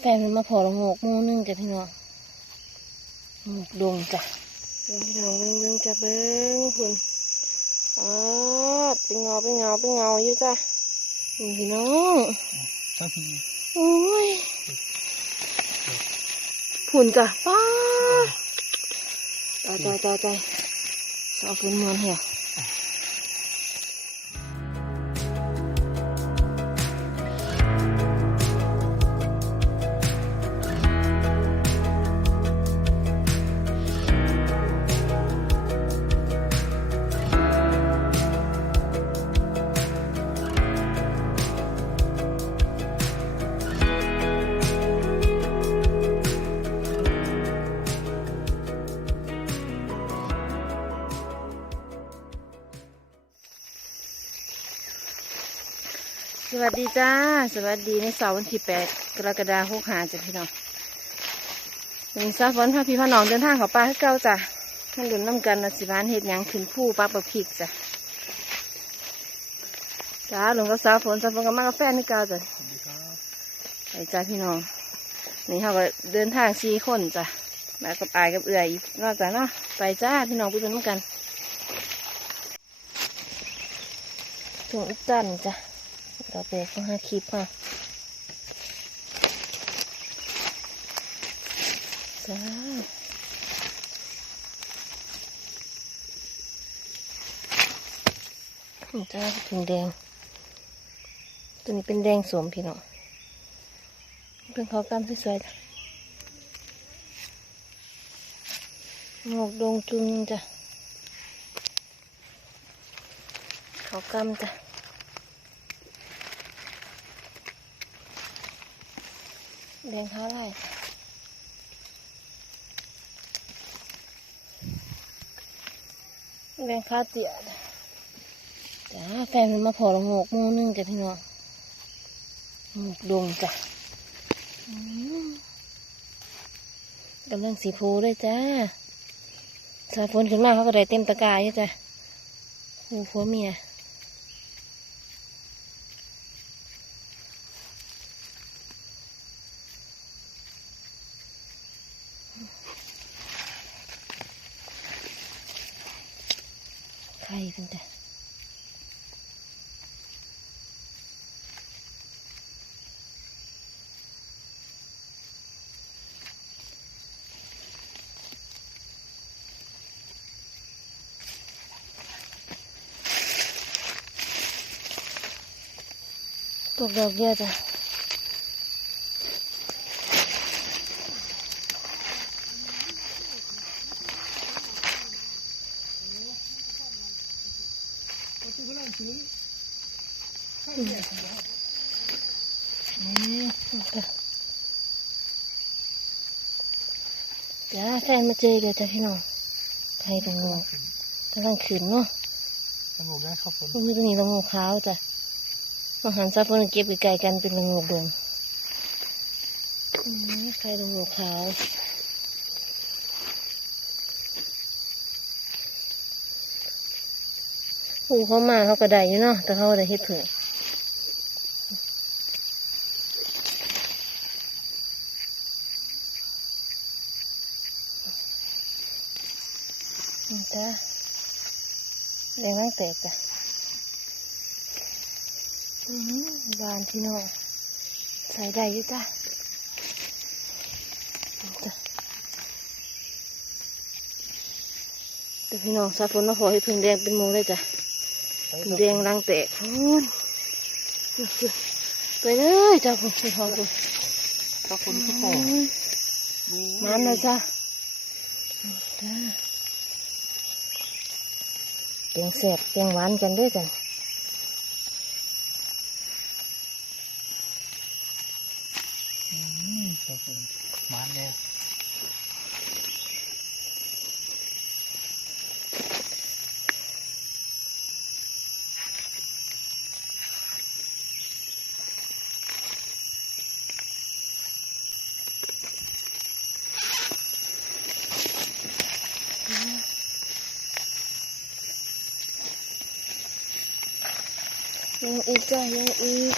แฟนมันมาพอละโงกหมูนึงจ้ะพี่น้องหมกดงจ้ะเบิ่งพี่น้องเบิ่งเบิ่งจ้ะเบิ่งคุณอ๋อเป็นเงาเป็นเงาเป็นเงาอยู่จ้ะนี่พี่น้องก็ทีโอ้ยผุนจ้ะป้าตายตายตายตายสาวฝนมวนเหี่ยว สวัสดีจ้า สวัสดีในเสาร์วันที่แปดกรกฎาคมหกหาจ้ะพี่น้องวันนี้ซาฝนพาพี่พ่อน้องเดินทางเขาป่าให้เก่าจ้ะท่านหลุนน้ำกันนะสิบ้านเห็ดหยังขึ้นผู้ปลาปลาพริกจ้ะจ้าหลวงก็สาฝนสาฝนก็มากาแฟนี่เก่าจ้ะสวัสดีครับไปจ้าพี่น้องนี่เขาก็เดินทางสี่คนจ้ะแล้วกับอายกับเอื่อยนอกจากเนาะไปจ้าพี่น้องไปเดินน้ำกันถึงอุดตันจ้ะ เราไปก็หาคลิปค่ะจ้าจ้าถุงแดง ตัวนี้เป็นแดงสวมพี่น้องเพิ่งเขากำสวยๆจ้ะหมวกดงจุงจ้ะเขากำจ้ะ แดงเท่าไหร่แดงข้าเตี๋ยจ้าแฟนมันมาพอละโงกหมูนึงจ้ะพี่น้องหมกดงจ้ะกำลังสีฟูเลยจ้าสายฝนขึ้นมาเขาก็ได้เต็มตะกายอยู่จ้ะผูผัวเมีย ตกดอกเดียวจ้ะประตูพลังสูงนี่จ้ะจ้าแฟนมาเจอกันจ้ะพี่น้องไข่ตังโงกำลังขืนเนาะสงบได้ครับฝนพวกนี้ตัวนี้ละโงกขาวจ้ะ อาหารซาฟนเก็บไปไกลกันเป็นละโงกดงอืมไข่ละโงกขาวปูเขามาเขาก็ได้อยู่เนาะแต่เขาได้เฮ็ดเผือกนี่จ้ะแดงร่งแตกจ้ะ บานพี่น้องใส่ได้อยี่จ้ะนี่จ้ะแต่พี่น้องซาฝนมาขอให้พึ่งแดงเป็นหมูเลยจ้ะพึ่งแดงรังแตกพูนไปเลยจ้าผมไปหอคุณก็ฝนทุกคนมันเลยจ้ะจ้าเกียงแสบเกียงหวานกันด้วยจ้ะ yang udah ya i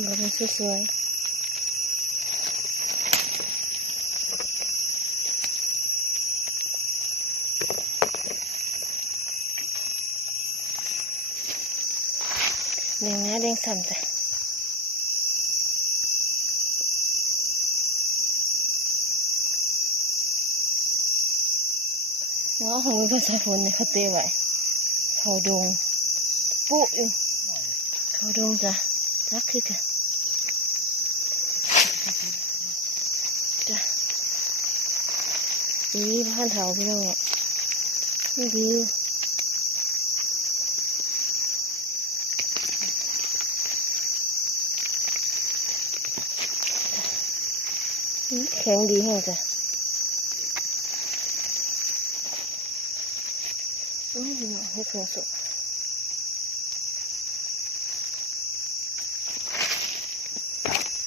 nggak sesuai. Dengan yang santai. เราเป็นสวยๆแดงนะแดงสั่นจ้ะเนาะของภาษาฝนเนี่ยเขาเตะไว้เขาดงปุ๊อยู่เขาดงจ้ะจักคือกันจ้ะนี่บ้านเถาพี่น้องอะนี่ดีแข็งดีแห้งจ้ะ ไม่ดีเนาะให้เครื่องสุก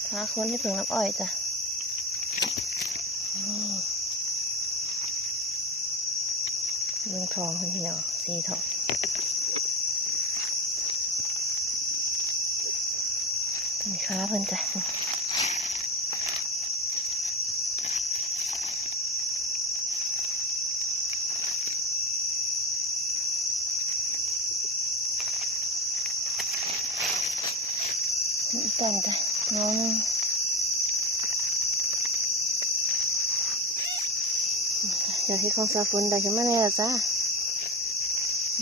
หาคนที่ถึงน้ำอ้อยจ้ะเมืองทองคนเดียวสีทองเป็นค้าเพิ่นจ้ะอี กต้นจ้ะน้องนึงเดี๋ยวที่ของซาฟุนได้ขึ้นมาแล้วจ้า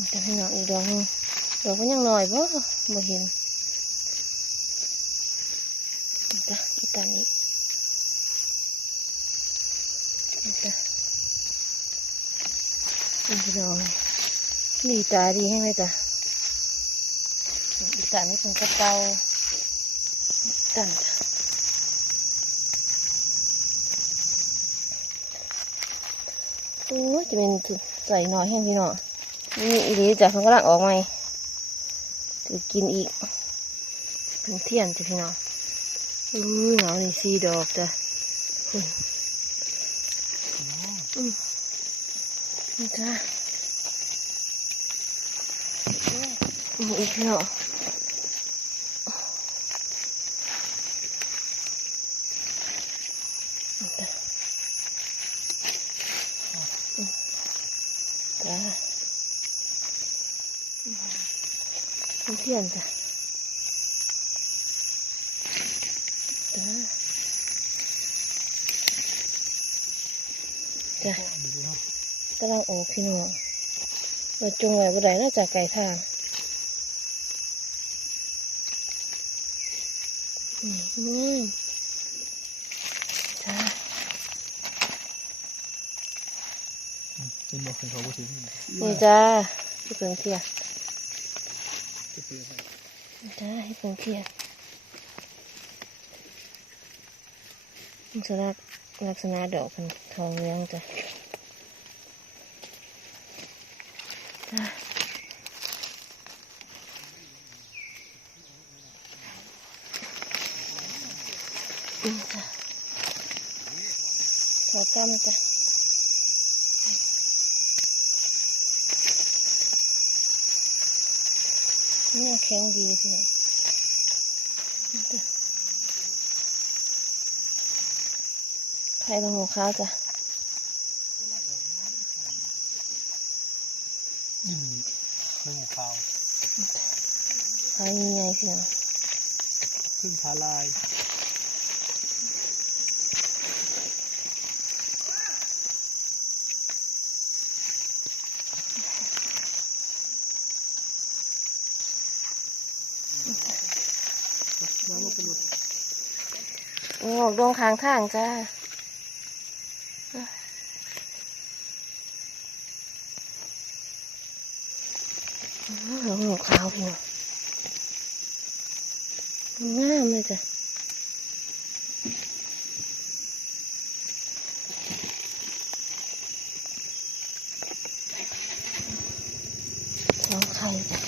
แต่ให้น้องอีกดอกหนึงดอกก็ยังหน่อยบ่บ่เห็นจ้ะอีกตันอีกนี่จ้ะนี่คือดอกนี่ดีตาดีให้ไหมจ้ะอีกตันนี่เป็นกระเป๋า อีกตันโอ้จะเป็นใส่หน่อยให้พี่น้องนี่อีดีจากมันกำลังออกใหม่ถือกินอีกเพิ่งเทียนจ้ะพี่น้องอู้ยเหงานี่สีดอกจ้ะอืมนี่จ้ะอีกพี่น้องนี่จ้ะ จ้าเพิ่งเทียนจ้ะจ้าจ้ะดีดีเนาะกำลังออกพี่น้องเราจงไว้บ่ได้น่าจากไก่ทางนี่นี่จ้าอืมเป็นบอกให้เขาพูดถึงนี่จ้าที่เพิ่งเทียน จะเปลี่ยนไปนี่จ้าที่เพิ่งเทียนลักษณะลักษณะดอกเป็นทองเหลืองจ้ะจ้าอืมจ้ะขอกำจ้ะนี่ยังแข็งดีพี่น้องนี่จ้ะไผ่ตรงหัวข้าวจ้ะยิ่งเรื่องของข่าวไผ่ใหญ่พี่น้องพึ่งพาลาย น้ำมันเป็นหลุด งอกดวงค้างทางจ้าหงอกขาวพี่น้องงามเลยจ้ะสองไข่จ้ะเ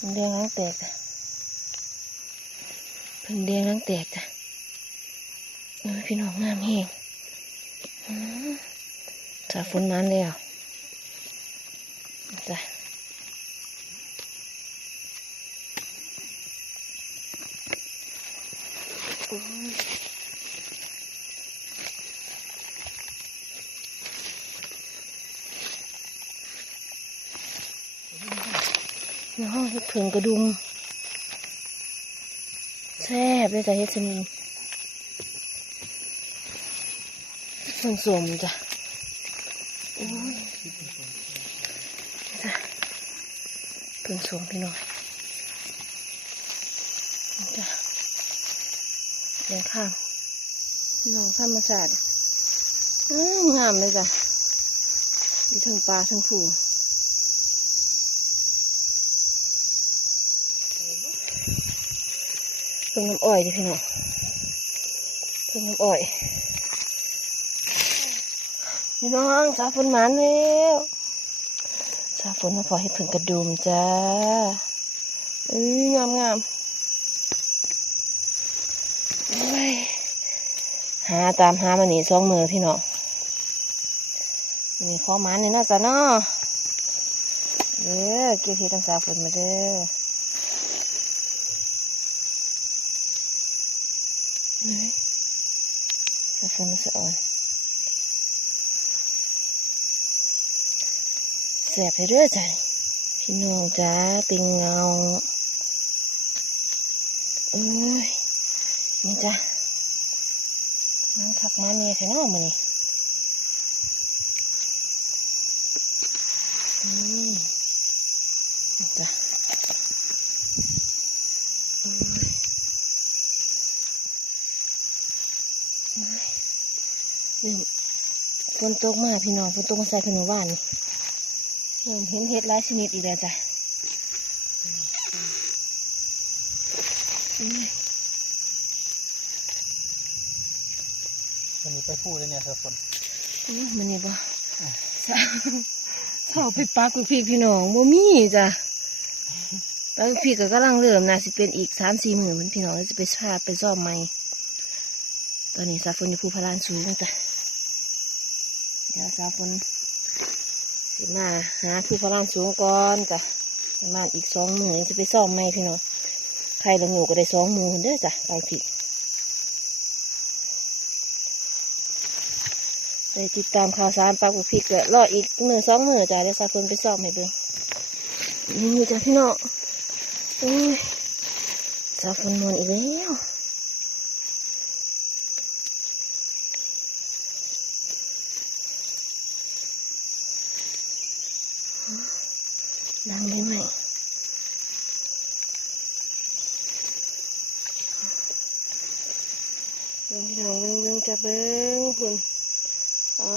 พิ่งเดียงล้างแตกจ้ะพิ่งเดียงล้างแตกจ้ะพี่น้องงามเฮงจ้าฝนมันแล้วจ้ะโอ้ยน้อง เห็ดเผิงกระดุมแซ่บเลยจ้ะเฮ็ดสนิมส่วนสมจ้ะจ้ะเพิ่งสวมพี่น้อยจ้ะเลี้ยงข้ามน้องธรรมชาติอ้าวงามเลยจ้ะมีทั้งปลาทั้งผู พิ่งน้ำอ้อยดิพี่น้องเพิ่งน้ำอ้อยพี่น้องสาฝนหมานแล้วสาฝนมาพอให้ผึ่งกระดุมจ้าอ้ยงามงามหาตามหามานี่สองมือพี่น้องมันนี่ข้อมันนี่น่าจะเนาะเด้อเกี่ยวที่ต้องสาฝนมาเด้อเฮ้ย สาฝนน่าจะอ่อนแสบไปเรื่อยใจพี่น้องจ้าเป็นเงาโอ้ยนี่จ้ะน้ำขับมาเนี่ยแค่นอกมานี่อืมนี่จ้ะโอ้ยโอ้ยเริ่ม ฝนตกมาพี่น้องฝนตกมาใส่ขนมหวานนี่เริ่มเห็นเห็ดหลายชนิดอีกแล้วจ้ะอุ้ยวันนี้ไปพูดเลยเนี่ยเธอฝนอุ้ยมันนี่บ่เศร้าเศร้าไปปักลูกพี่พี่น้องบ่มีจ้ะปักลูกพี่ก็กำลังเริ่มนะสิเป็นอีกสามสี่หมื่นมันพี่น้องแล้วจะไปพาไปซ่อมใหม่ ตอนนี้สาฝนอยู่ภูพารานสูงจ้ะ เดี๋ยวสาฝนสิมาหาภูพารานสูงก่อนจ้ะประมาณอีกสองมื่นจะไปซ่อมใหมพี่น้องใครละงูก็ได้สองมื่นเด้อจ้ะไปพี่ไปติดตามข่าวสารปลาบุกพริกเกิดรออีกมือสองมือจ้ะเดี๋ยวสาคนไปสอบให้เบิ่งนี่จ้ะพี่น้องโอ้ยสาคนมอนอีกแล้วังได้ไหมเบิ่งพี่น้องเบิ่งเบิ่งจะเบิ่งคุณอ๋อ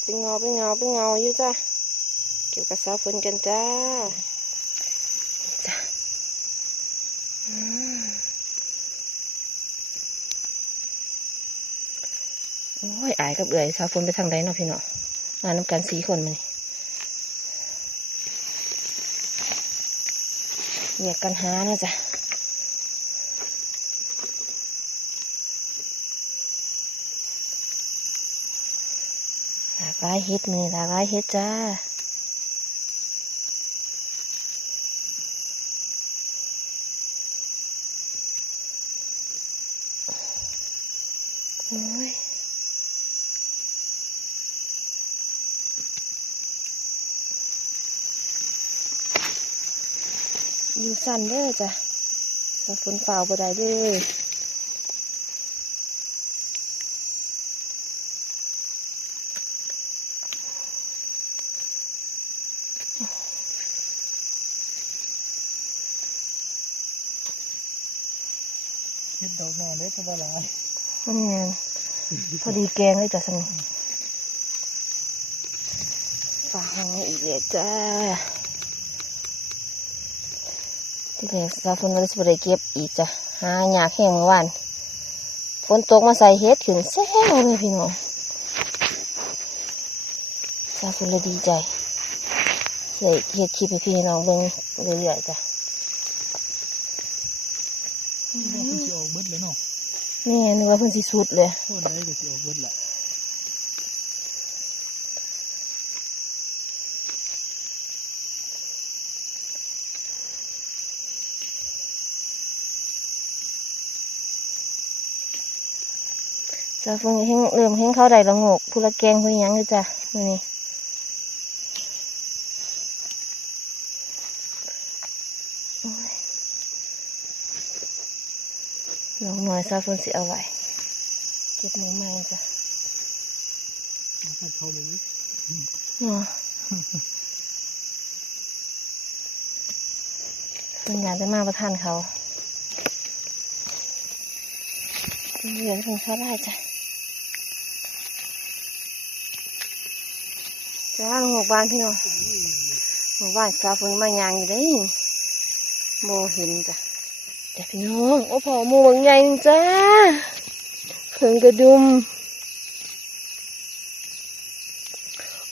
เป็นเงาเป็นเงาเป็นเงาอยู่จ้ะเกี่ยวกับสาวฝนกันจ้าจ้ะอืมโอ้ยอายกับเอื่อยสาวฝนไปทางใดเนาะพี่เนาะมานน้ำกันสีคนมานี่ แยกกันหานะจ๊ะหลากหลายเฮ็ดมือหลากหลายเฮ็ดจ้าโอ้ย อยู่สั่นเด้อจ้ะสฝนฝ่าวบ่ได้เลยคิดดอกหน่อเล็กก็ว่าหลายอืมพอดีแกงเลยจ้ะสันฝากห้องอีกเลยจ้า ที่เหลือสาวฝนเราจะไปเก็บอีกจ้ะหาหยากแห้งเมื่อวานฝนตกมาใส่เฮ็ดขึ้นแซวเลยพี่น้องสาวฝนเลยดีใจใส่เฮ็ดคลิปให้พี่น้องเบิ่งเรื่อยๆจ้ะคิดว่าคุณจะออกเบิดเลยเนาะนี่นึกว่าเพิ่นสิสุดเลยโอ้ได้เดี๋ยวสิเอาเบิดละ ซาฟงเฮงเริ่มเฮงเข้าได้ละงกผู้ละแกงผู้หยังอยู่จ้ะมื้อนี้โอ้ยน้องน้อยซาฟงสิเอาไว้เก็บมือใหม่จ้ะมาใส่เท่านี้เนาะเพิ่นอยากได้มาประทานเขาเหลือเพิ่งเข้าได้จ้ะ จ้าหมู่บ้านพี่น้องหมู่บ้านซาฟงมายางอยู่ได้โบเห็นจ้ะจ้ะพี่น้องโอ้พอหมูบางใหญ่หนึงจ้าเพิ่งกระดุม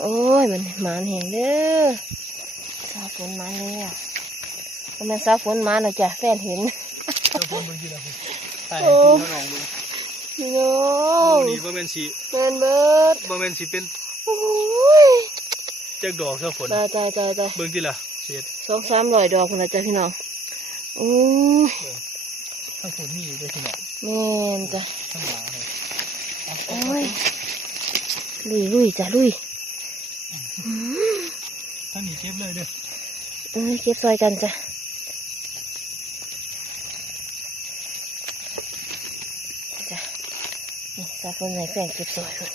โอ้ยมันหมานแหงเด้อซาฝนมาแล้วมันเป็นซาฝนมาแล้วจ้ะแฟนเห็นเจ้าพ่นเบิ่งทีละคนใส่โอ้ทีละน้องเบิ่งพี่น้อโอ้งนี่บ่แม่นสิแฟนเบิดบ่แม่นสิเป็นโอ้ย จักดอกเจ้าฝนตายตายตายตายเบิ่งทีละเศษสองสามร้อยดอกคนละจ้ะพี่น้องอือทั้งฝนนี่อยู่ด้วยทีละแม่นจ้ะทั้งหนาเลยเอาโอ้ยลุยลุยจ้ะลุยอือท่านนี่เก็บเลยเด้อเอ้ยเก็บซอยกันจ้ะจ้ะนี่ซาฝนไหนแฟนเก็บซอยเพิ่น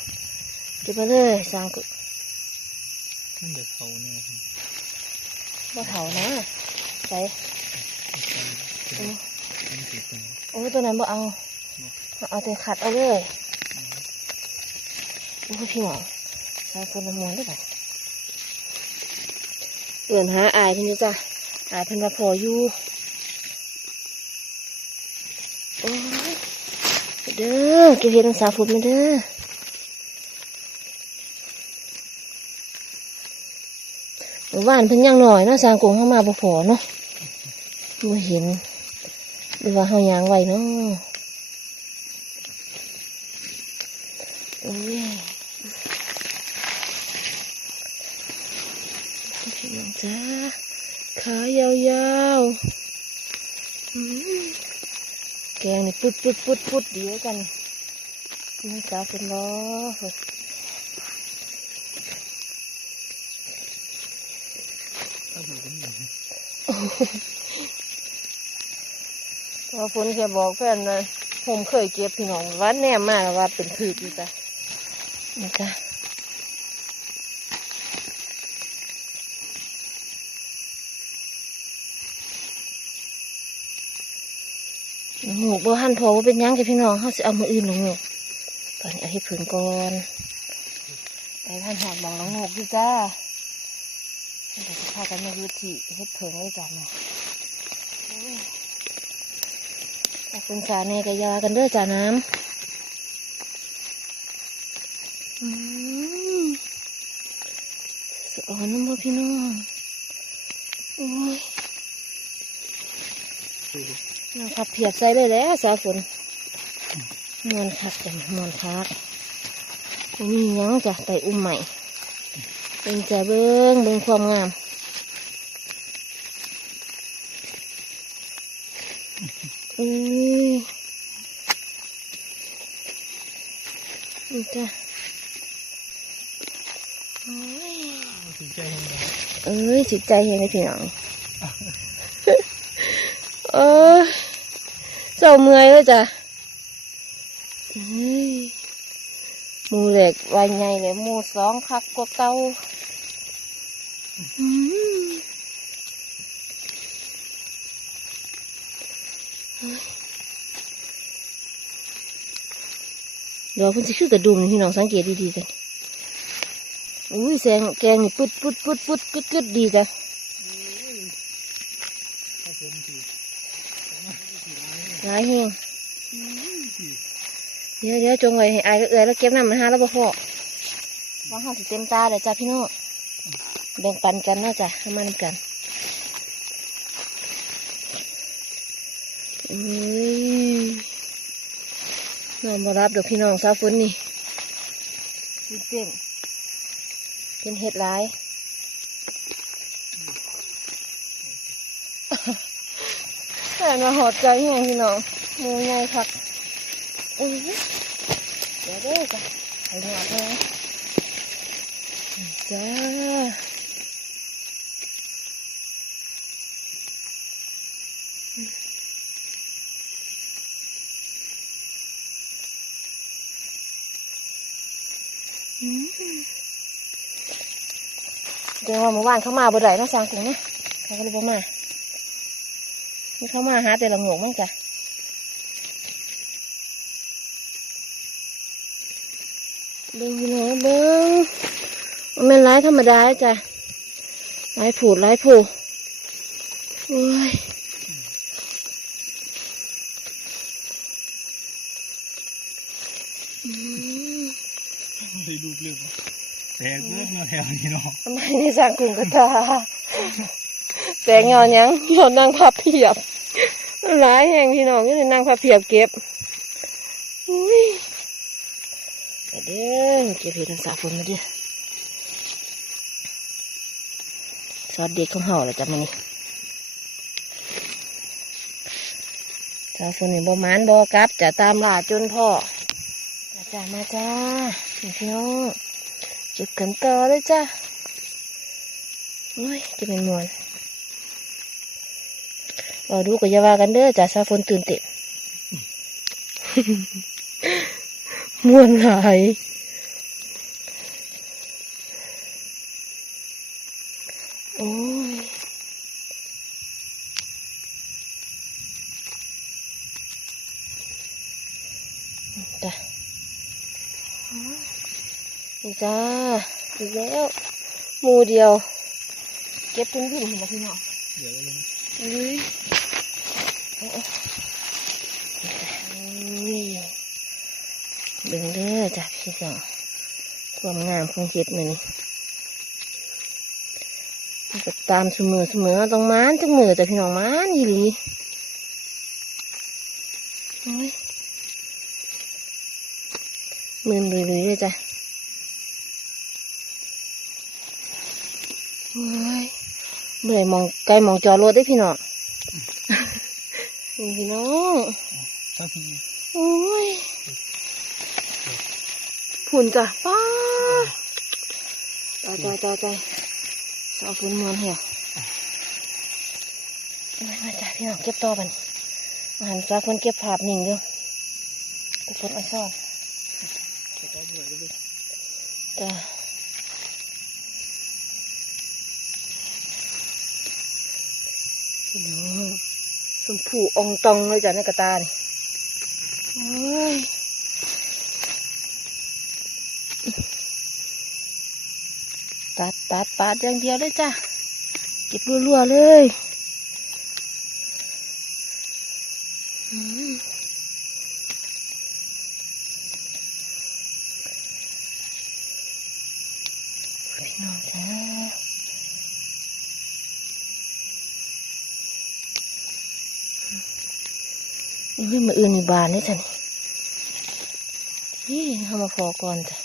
เก็บมาเลยสร้างกุ มันเด็กเขาเนี่ยบ่เถานะใส่โอ้ตัวนั้นบ่เอาเอาแต่ขัดเอาเลยโอ้พี่หมอใส่คนละมวนได้ไหมเอื่อนหาอายพิ่นอยู่จ้ะอายพิ่นว่าพออยู่โอ้เด้อเก็บเห็ดน้ำสาฟุดมาเด้อ มู่บ้านเพิ่นยังหน่อยนะสางกงเข้ามาบ่พอเนาะบ่เห็นหรือว่าเฮายางไว้เนาะโอ้ยพี่น้องจ้าขายาวๆแกงนี่ปุดปุดปุดปุดเดียวกันนี่จ้าเป็นล้อ ถ้าอยู่กันนี่ พอฝนแค่บอกเพื่อนนะผมเคยเก็บพี่น้องวัดแน่มากว่าเป็นพืชอยู่จ้ะนี่จ้ะหมูบัวหันพอว่าเป็นหยังกับพี่น้องเขาสิเอามืออื่นลงงูตอนนี้เอาให้ผืนก่อนไปพันหอดบองลงงูพี่จ้าเดี๋ยวจะพากันมาดูที่เฮ็ดเพิงไว้จ้าเนาะโอ้ยขอบคุณสาเนกบยากันเด้อจ้าน้ำอืมสะอ่อนน้ำบ่พี่น้องโอ้ยนะครับเพียกใส่เลยแหล้วสาฝนมวนคักจ้ะมวนคักบ่มีหยังจ้ะไต่อุ้มใหม่เป็นจะเบิ้งเบิ้งความงาม อือนี่จ้ะโอ้ยถึงใจเห็นไหมเอ้ยจิตใจเห็นไหมพี่น้องเออเจ้าเมื่อยแล้วจ้ะเฮ้ยหมูเหล็กวายใหญ่เลยหมูสองคักกว่าเก่าอืมเฮ้ยเดี๋ยวเพิ่นสิคือกระดุมพี่น้องสังเกตดีๆกันอุ้ยแสงแกงนี่ปุ๊ดปุ๊ดปุ๊ดปุ๊ดกึดกึดดีจ้ะหลายแห้งเดี๋ยวเดี๋ยวจงไว้ให้อายเอือยแล้วเก็บน้ำมันหาแล้วบ่พอว่าห้าสิเต็มตาเลยจ้าพี่น้องแบ่งปันกันเนาะจ้ะให้มานกันอุ้ย นอนมารับเดี๋ยวพี่น้องสาวฝนนี่มีเต้นเป็นเห็ดหลายแต่มาหอดใจแห้งพี่น้องมือใหญ่คักอุ้ยเดี๋ยวเด้อจ้ะไปหอดเลยจ้า เดี๋ยวว่าเมื่อวานเข้ามาบ่ได้เนาะสางกรุงเนาะเขาก็เลยบ่มานี่เข้ามาหาแต่ละหงกมั้งจ้ะเบิ้งเน้อเบิ้งมันเป็นไร้ธรรมดาจ้ะไร้ผูดไร้ผูโอ้ยอืมไม่ได้รูปเรื่อง แต่เลือดมาแถวนี้เนาะทำไมในสังกลุ่มกระตาแต่งอนยังยอนนางพับเพียบร้ายแห่งพี่น้องก็เลยนางพับเพียบเก็บอุ้ยเด้อเก็บเห็ดทั้งสาฝนมาด้อซอสเด็กของเห่าเหรจะมันนี่สาฝนนี่บ่มานบ่กลับจะตามล่าจนพ่อจ้ามาจ้าพี่น้อง เก็บกันต่อเลยจ้าโอ้ยจะเป็นมวนเราดูก็อย่าว่ากันเด้อจ้าซาฝนตื่นเต้นมวนหลายโอ้ย นี่จ้าอีกแล้วมูเดียว เก็บจนวิ่นเห็นไหมพี่น้องเดี๋ยวเลยอุ้ยโอ้โอ้อุ้ยเบิ่งเด้อจ้ะพี่น้องความงามของเห็ดมันนี่ก็ตามเสมอเสมอต้องมานจังมือจ้ะพี่น้องมานอีหลีมืนเลยๆเลยจ้ะโอ้ย เมื่อยมองไกลมองจอรถได้พี่น้องนี่พี่น้องโอ้ยผุนจ้ะป้าตายตายตายตายสาวฝนมวนเหี่ยวมาจ้ะพี่น้องเก็บต่อบันอาหารสาวฝนเก็บภาพนิ่งเด้อตะฝนอ่อนซ่อนก็เหนื่อยก็เลยจ้ะพี่น้อง ชมพูองตองเลยจ้ะในกระตานี่โอ้ยตัดตัดปาดอย่างเดียวเลยจ้ะเก็บรัวๆเลยอืมพี่น้องจ้า นี่มาอื่นอีบานนี่จ้ะนี่นี่เอามาฟอก่อนจ้ะ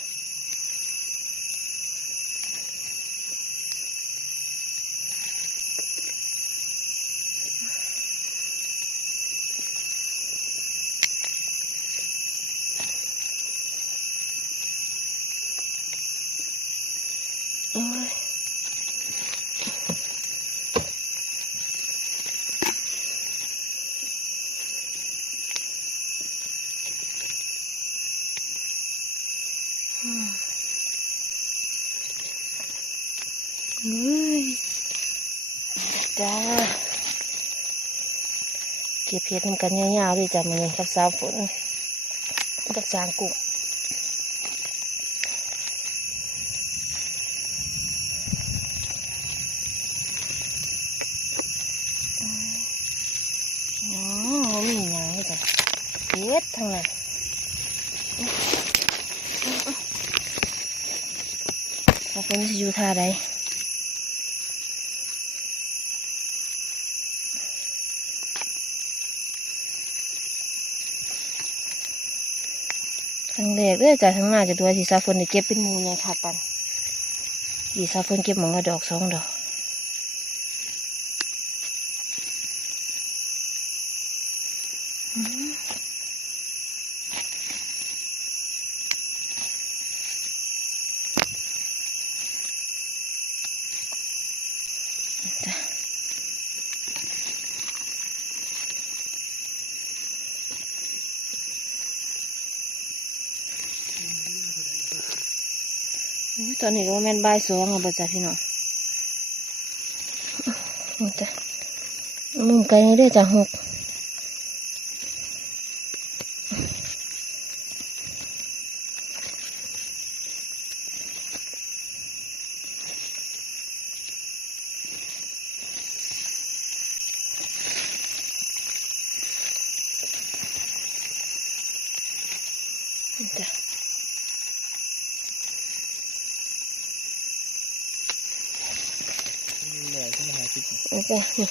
โอ้ยอืมเฮ้ยจ้า เก็บเพชรทำกันยาวๆเลยจ้ะมันกับสาวฝนกับสางกุกอ๋อมีหยังเยจ้ะเฮ็ดทั้งนั้นถ้าเป็นสิอยู่ท่าใด ทั้งแร กเลยจ้ะทั้งหน้าจะดูสีซาฟนได้เก็บเป็นมูเนี่ยค่ะปันสีซาฟนเก็บหมองละดอกสองดอก ตอนนี้ก็แม่นใบสวงอะบ่จ้ะพี่น้องจ้ะมุมไกลนี่ได้จ้ะหก นี่จ้ะ เหนื่อยขึ้นมาหาคิด นี่จ้ะนี่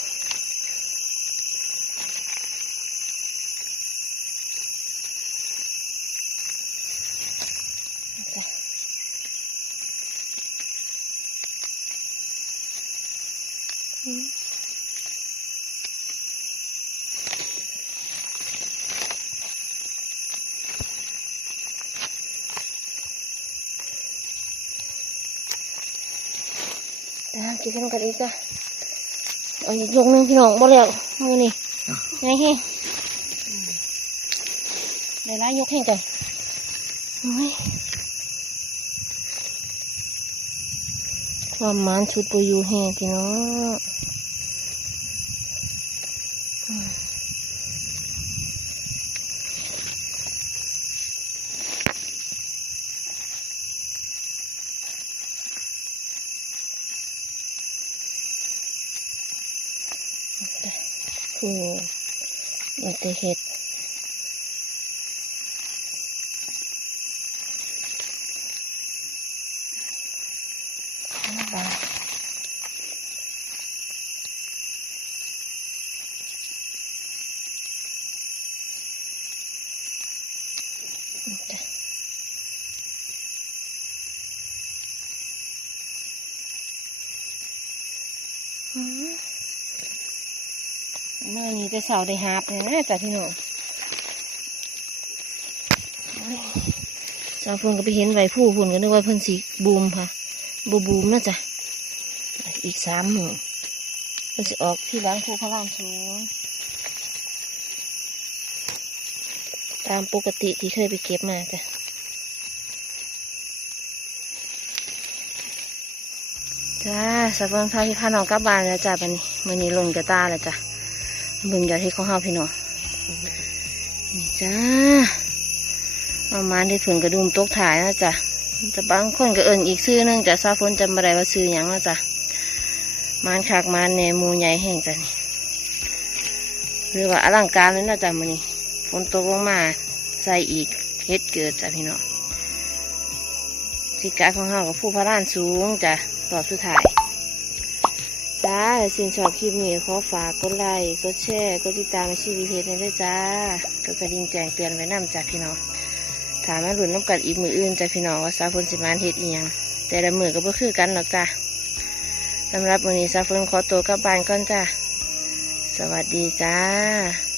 นี่จ้ะ อืมจ้ะกินกันกันอีกจ้ะเอาอีกยกหนึงพี่น้องบ่แล้วมือนี่ไงเฮงได้ร้ายยกแห้งใจโอ้ยความมันชุดปุยูแห้งพี่น้องอืมคือมันจะ เห็ดบาจ้ะอืม เมื่อนี้แต่เสาได้หาบนะจ้ะพี่น้องสาวพิ่นก็ไปเห็นใบผู้พุ่นก็นึกว่าเพิ่นสีบูมค่ะบูบูมนะจ๊ะอีกสามหมื่นเพิ่นสิออกที่ร้านผู้พระรามสูงตามปกติที่เคยไปเก็บมาจ้ะจ้าสาวพิ่นพาพี่พาน้องกลับบ้านแล้วจ้ะบันี้มื้อนี้ลงกระตาแล้วจ้ะ เบิ่งยอดที่ของเฮาพี่น้องนี่จ้าเอามาได้เพิ่งกระดุมตกถ่ายนะจ๊ะแต่บางคนก็เอิ้นอีกซื้อนึงจ้ะซาฝนจำบ่ได้ว่าซื้อหยังนะจ๊ะมานคักมานแหนมูใหญ่แห้งจ้ะนี่หรือว่าอลังการเลยนะจ๊ะมื้อนี้ฝนตกลงมาใส่อีกเฮ็ดเกิดจ้ะพี่น้องสิกาของเฮากับผู้พระร้านสูงจ้ะรอบสุดท้าย จ้าสินชอบคลิปนี้ขอฝากกดไลค์กดแชร์กดติดตามชีวิตเพจนี้ด้วยจ้า ก็กระดิ่งแจ้งเตือนไว้นำจ้าพี่น้องถามมาหลุนน้ำกัดอีกมืออื่นจ้าพี่น้องว่าซาฟนสิมานเฮ็ดอีหยังแต่ละมือก็บ่คือกันหรอกจ้าสำหรับวันนี้ซาฟนขอตัวกลับบ้านก่อนจ้าสวัสดีจ้า